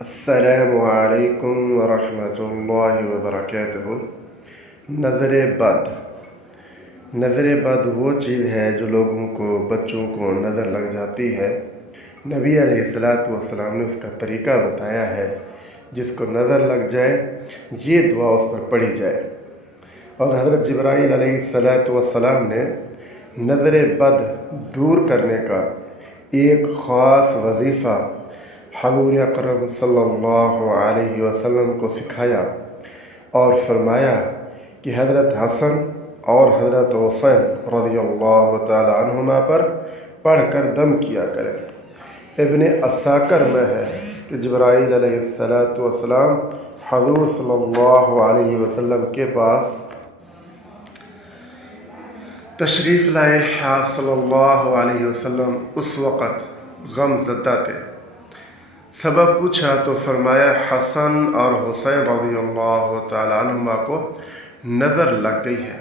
السلام علیکم ورحمۃ اللہ وبرکاتہ۔ نظر بد وہ چیز ہے جو لوگوں کو، بچوں کو نظر لگ جاتی ہے۔ نبی علیہ السلام نے اس کا طریقہ بتایا ہے، جس کو نظر لگ جائے یہ دعا اس پر پڑھی جائے۔ اور حضرت جبرائیل علیہ السلام نے نظر بد دور کرنے کا ایک خاص وظیفہ حضور اکرم صلی اللہ علیہ وسلم کو سکھایا اور فرمایا کہ حضرت حسن اور حضرت حسین رضی اللہ تعالی عنہما پر پڑھ کر دم کیا کریں۔ ابن عساکر میں ہے کہ جبرائیل علیہ السلام حضور صلی اللہ علیہ وسلم کے پاس تشریف لائے۔ آپ صلی اللہ علیہ وسلم اس وقت غم زدہ تھے۔ سبب پوچھا تو فرمایا حسن اور حسین رضی اللہ تعالی عنہما کو نظر لگ گئی ہے۔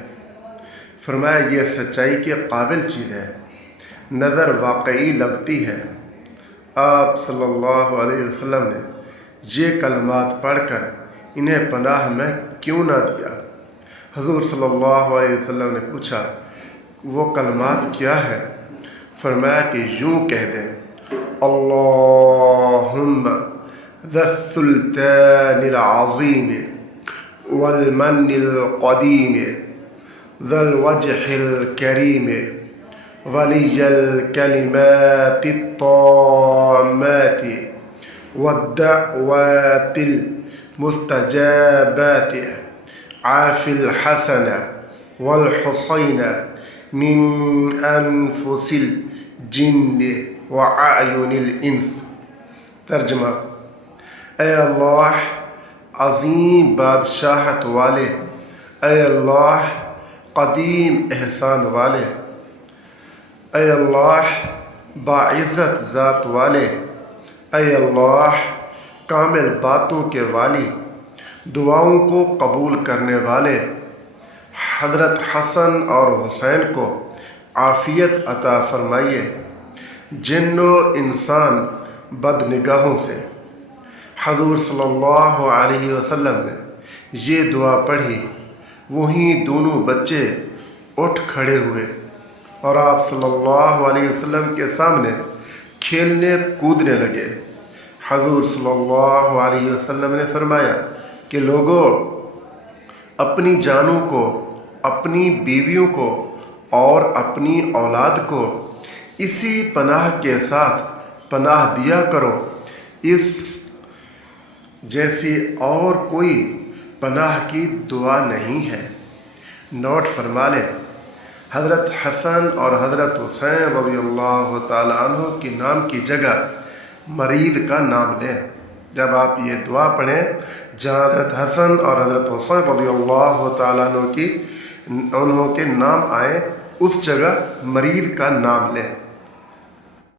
فرمایا یہ سچائی کے قابل چیز ہے، نظر واقعی لگتی ہے۔ آپ صلی اللہ علیہ وسلم نے یہ کلمات پڑھ کر انہیں پناہ میں کیوں نہ دیا؟ حضور صلی اللہ علیہ وسلم نے پوچھا وہ کلمات کیا ہے؟ فرمایا کہ یوں کہہ دیں، اللہم ذا السلطان العظیم والمن القدیم ذا الوجہ الکریم ولی الکلمات الطامات والدعوات المستجابات عاف الحسن والحسین من انفس الجن وعیون الانس۔ ترجمہ: اے اللہ عظیم بادشاہت والے، اے اللہ قدیم احسان والے، اے اللہ باعزت ذات والے، اے اللہ کامل باتوں کے والی، دعاؤں کو قبول کرنے والے، حضرت حسن اور حسین کو عافیت عطا فرمائیے، جن و انسان بد نگاہوں سے۔ حضور صلی اللہ علیہ وسلم نے یہ دعا پڑھی، وہیں دونوں بچے اٹھ کھڑے ہوئے اور آپ صلی اللہ علیہ وسلم کے سامنے کھیلنے کودنے لگے۔ حضور صلی اللہ علیہ وسلم نے فرمایا کہ لوگوں، اپنی جانوں کو، اپنی بیویوں کو اور اپنی اولاد کو اسی پناہ کے ساتھ پناہ دیا کرو، اس جیسی اور کوئی پناہ کی دعا نہیں ہے۔ نوٹ فرما لیں، حضرت حسن اور حضرت حسین رضی اللہ تعالی عنہ کے نام کی جگہ مرید کا نام لیں۔ جب آپ یہ دعا پڑھیں، جہاں حضرت حسن اور حضرت حسین رضی اللہ تعالی عنہ کے نام آئے، اس جگہ مرید کا نام لیں۔